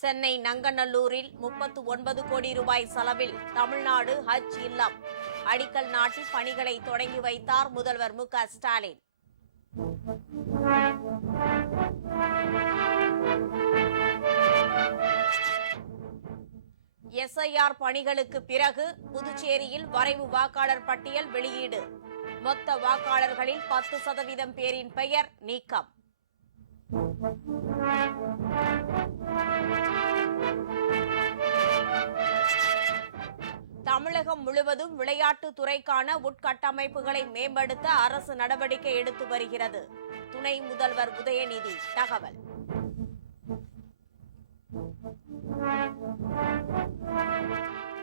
சென்னை நங்கநல்லூரில் 39 கோடி ரூபாய் செலவில் தமிழ்நாடு ஹஜ் இல்லம் அடிக்கல் நாட்டி பணிகளை தொடங்கி வைத்தார் முதல்வர் மு.க.ஸ்டாலின். எஸ்ஐஆர் பணிகளுக்கு பிறகு புதுச்சேரியில் வரைவு வாக்காளர் பட்டியல் வெளியீடு. மொத்த வாக்காளர்களில் 10% பேரின் பெயர் நீக்கம். தமிழகம் முழுவதும் விளையாட்டுத் துறைக்கான உட்கட்டமைப்புகளை மேம்படுத்த அரசு நடவடிக்கை எடுத்து வருகிறது. துணை முதல்வர் உதயநிதி தகவல்.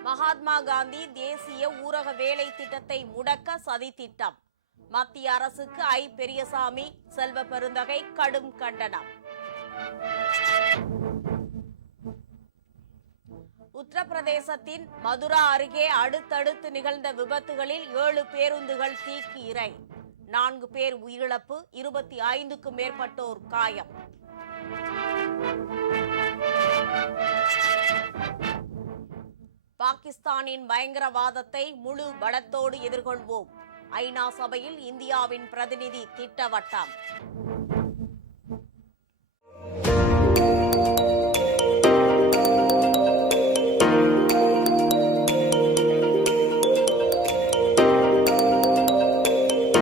மகாத்மா காந்தி தேசிய ஊரக வேலை திட்டத்தை முடக்க சதித்திட்டம். மத்திய அரசுக்கு பெரியசாமி, செல்வ பெருந்தகை கடும் கண்டனம். உத்தரப்பிரதேசத்தின் மதுரா அருகே அடுத்தடுத்து நிகழ்ந்த விபத்துகளில் 7 பேருந்துகள் தீக்கு இரை. 4 பேர் உயிரிழப்பு, 25க்கும் மேற்பட்டோர் காயம். பாகிஸ்தானின் பயங்கரவாதத்தை முழு பலத்தோடு எதிர்கொள்வோம். ஐநா சபையில் இந்தியாவின் பிரதிநிதி திட்டவட்டம்.